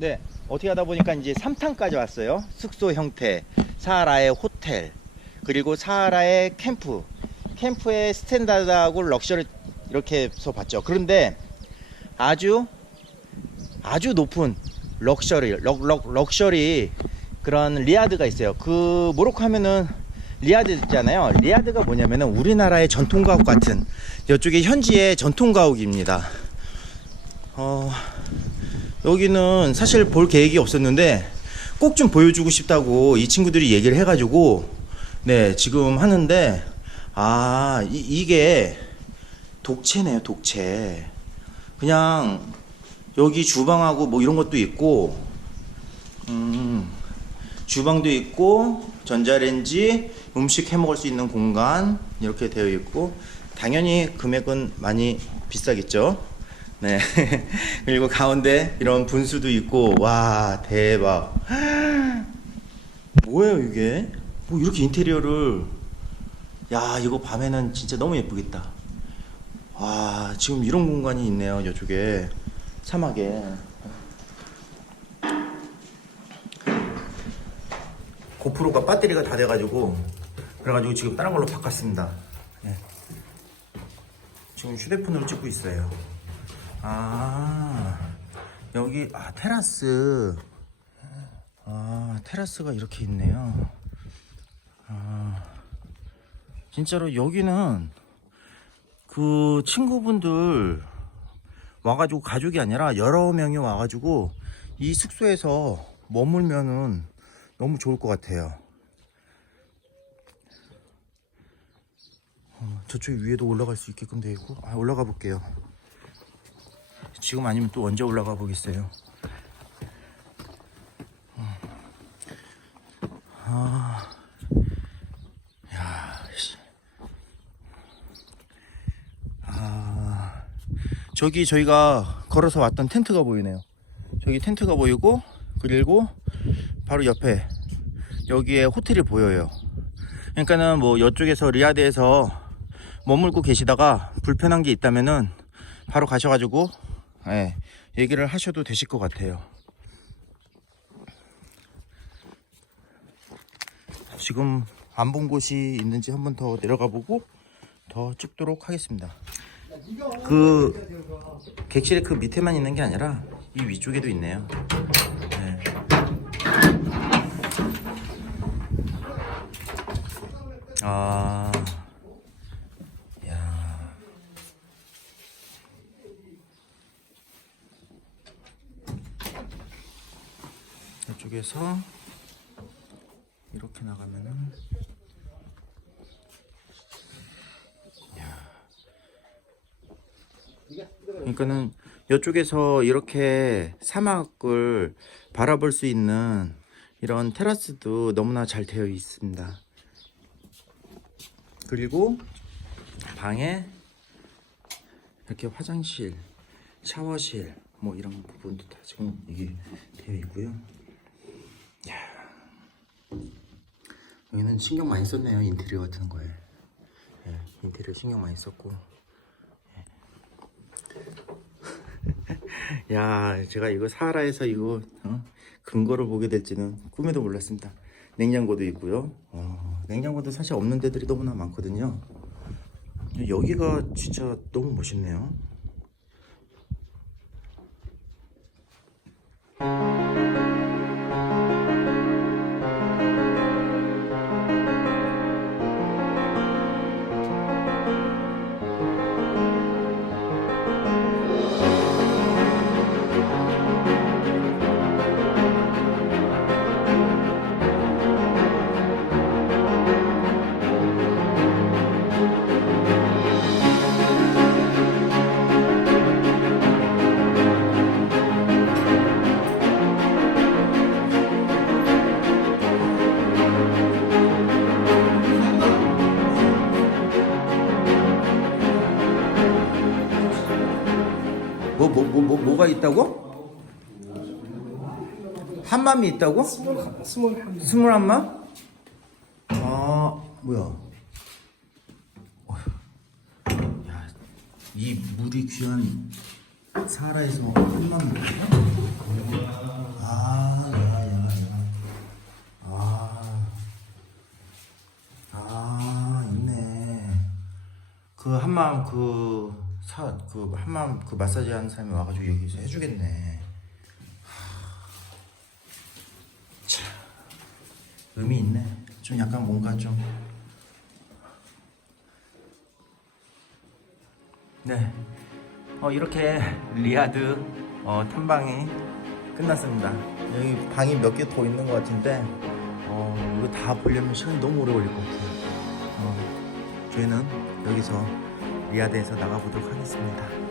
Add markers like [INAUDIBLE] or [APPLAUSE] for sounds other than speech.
네, 어떻게 하다 보니까 이제 3탄까지 왔어요. 숙소 형태, 사하라의 호텔, 그리고 사하라의 캠프. 캠프의 스탠다드하고 럭셔리 이렇게 해서 봤죠. 그런데 아주 아주 높은 럭셔리, 럭, 럭, 럭셔리 그런 리아드가 있어요. 그 모로코 하면은 리아드잖아요. 리아드가 뭐냐면은 우리나라의 전통 가옥 같은 이쪽에 현지의 전통 가옥입니다. 어, 여기는 사실 볼 계획이 없었는데 꼭 좀 보여주고 싶다고 이 친구들이 얘기를 해가지고 네 지금 하는데 아 이, 이게 독채네요 독채. 그냥 여기 주방하고 뭐 이런 것도 있고 음 주방도 있고 전자레인지 음식 해 먹을 수 있는 공간 이렇게 되어 있고 당연히 금액은 많이 비싸겠죠 네. [LAUGHS] 그리고 가운데 이런 분수도 있고, 와, 대박. [GASPS] 뭐예요, 이게? 뭐 이렇게 인테리어를. 야, 이거 밤에는 진짜 너무 예쁘겠다. 와, 지금 이런 공간이 있네요, 이쪽에. 사막에. 고프로가 배터리가 다 돼가지고, 그래가지고 지금 다른 걸로 바꿨습니다. 네. 지금 휴대폰으로 찍고 있어요. 아 여기 아 테라스. 아 테라스가 이렇게 있네요. 아 진짜로 여기는 그 친구분들 와가지고 가족이 아니라 여러 명이 와가지고 이 숙소에서 머물면은 너무 좋을 것 같아요. 어, 저쪽 위에도 올라갈 수 있게끔 되어 있고 아 올라가 볼게요 지금 아니면 또 언제 올라가 보겠어요. 아, 야, 씨. 아, 저기 저희가 걸어서 왔던 텐트가 보이네요. 저기 텐트가 보이고 그리고 바로 옆에 여기에 호텔이 보여요. 그러니까는 뭐 이쪽에서 리아드에서 머물고 계시다가 불편한 게 있다면은 바로 가셔가지고 예, 얘기를 하셔도 되실 것 같아요. 지금 안 본 곳이 있는지 한 번 더 내려가 보고 더 찍도록 하겠습니다. 그 객실의 그 밑에만 있는 게 아니라 이 위쪽에도 있네요. 네. 아, 야. 이쪽에서 이렇게 나가면은 야. 그러니까는 이쪽에서 이렇게 사막을 바라볼 수 있는 이런 테라스도 너무나 잘 되어 있습니다. 그리고 방에 이렇게 화장실, 샤워실 뭐 이런 부분도 다 지금 이게 되어 있고요. 야. 여기는 신경 많이 썼네요 인테리어 같은 거에. 예, 인테리어 신경 많이 썼고. 예. [LAUGHS] 야, 제가 이거 사하라에서 이거 어? 근거를 보게 될지는 꿈에도 몰랐습니다. 냉장고도 있고요. 어, 냉장고도 사실 없는 데들이 너무나 많거든요. 여기가 진짜 너무 멋있네요. 뭐 뭐 뭐 뭐 뭐, 가 있다고? 한맘이 있다고? 스몰 스물 한 맘? 아 뭐야? 야, 이 물이 귀한 사하라에서 한맘 먹어요? 아, 야, 야, 야. 아, 아, 있네. 그 한마음 그 사, 그 한마음 그 마사지 하는 사람이 와가지고 여기서 해주겠네. 참, 의미 있네. 좀 약간 뭔가 좀. 네. 어, 이렇게 리아드 어, 탐방이 끝났습니다. 여기 방이 몇 개 더 있는 것 같은데, 어, 이거 다 보려면 시간이 너무 오래 걸릴 것 같아요. 어, 저희는 여기서 리아드에서 나가보도록 하겠습니다.